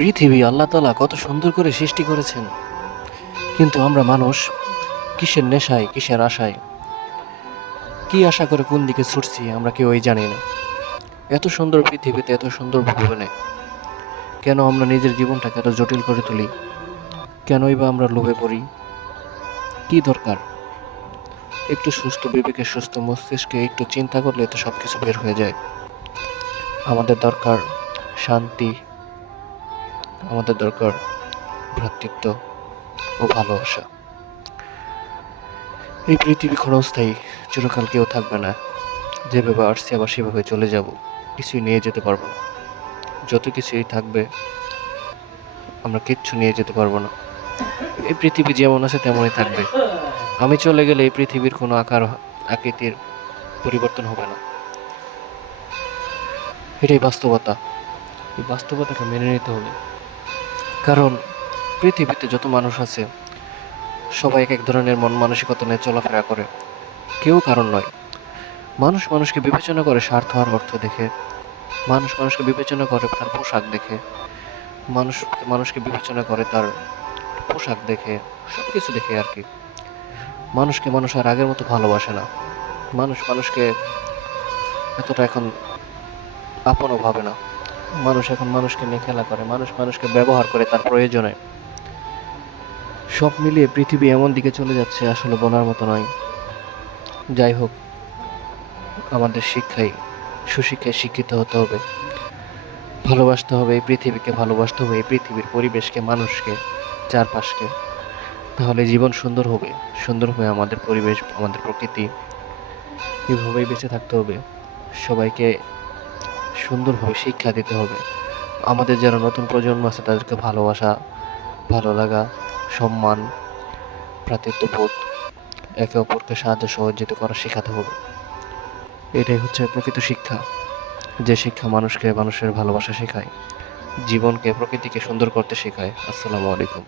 পৃথিবী আল্লাহ তাআলা কত সুন্দর করে সৃষ্টি করেছেন, কিন্তু আমরা মানুষ কিসের নেশায়, কিসের আশায়, কি আশা করে কোন দিকে ছুটছি আমরা কেউই জানি না। এত সুন্দর পৃথিবীতে, এত সুন্দর ভুবনে কেন আমরা নিজের জীবনটাকে এত জটিল করে তুলি? কেনই বা আমরা লোভে পড়ি? কি দরকার? একটু সুস্থ বিবেকে, সুস্থ মস্তিষ্কে একটু চিন্তা করলে তো সব কিছু বের হয়ে যায়। আমাদের দরকার শান্তি, আমাদের দরকার ভ্রাতৃত্ব ও ভালোবাসা। এই পৃথিবী ক্ষণস্থায়ী, চিরকাল কেউ থাকবে না। যেভাবে আসছি আবার সেভাবে চলে যাব, কিছুই নিয়ে যেতে পারবো না। যত কিছুই থাকবে আমরা কিচ্ছু নিয়ে যেতে পারবো না। এই পৃথিবী যেমন আছে তেমনই থাকবে। আমি চলে গেলে এই পৃথিবীর কোনো আকার আকৃতির পরিবর্তন হবে না। এটাই বাস্তবতা। এই বাস্তবতাকে মেনে নিতে হবে। কারণ পৃথিবীতে যত মানুষ আছে সবাই এক এক ধরনের মন মানসিকতা নিয়ে চলাফেরা করে। কেউ কারণ নয়। মানুষ মানুষকে বিবেচনা করে স্বার্থ আর অর্থ দেখে। মানুষ মানুষকে বিবেচনা করে তার পোশাক দেখে। মানুষ মানুষকে বিবেচনা করে তার পোশাক দেখে, সব কিছু দেখে আর কি। মানুষকে মানুষ আর আগের মতো ভালোবাসে না। মানুষ মানুষকে এতটা এখন আপনও ভাবে না। মানুষ এখন মানুষকে নিয়ে খেলা করে, মানুষ মানুষকে ব্যবহার করে তার প্রয়োজনে। সব মিলিয়ে পৃথিবী এমন দিকে চলে যাচ্ছে আসলে বলার মতো নয়। যাই হোক, আমাদের সুশিক্ষায় শিক্ষিত হতে হবে, ভালোবাসতে হবে এই পৃথিবীকে, ভালোবাসতে হবে এই পৃথিবীর পরিবেশকে, মানুষকে, চারপাশকে। তাহলে জীবন সুন্দর হবে, সুন্দর হবে আমাদের পরিবেশ, আমাদের প্রকৃতি। এভাবেই বেঁচে থাকতে হবে। সবাইকে সুন্দরভাবে শিক্ষা দিতে হবে। আমাদের যারা নতুন প্রজন্ম আছে তাদেরকে ভালোবাসা, ভালো লাগা, সম্মান, ভ্রাতৃত্ববোধ, একে অপরকে সাহায্য সহযোগিতা করা শেখাতে হবে। এটাই হচ্ছে প্রকৃত শিক্ষা, যে শিক্ষা মানুষকে মানুষের ভালোবাসা শেখায়, জীবনকে প্রকৃতিকে সুন্দর করতে শেখায়। আসসালামু আলাইকুম।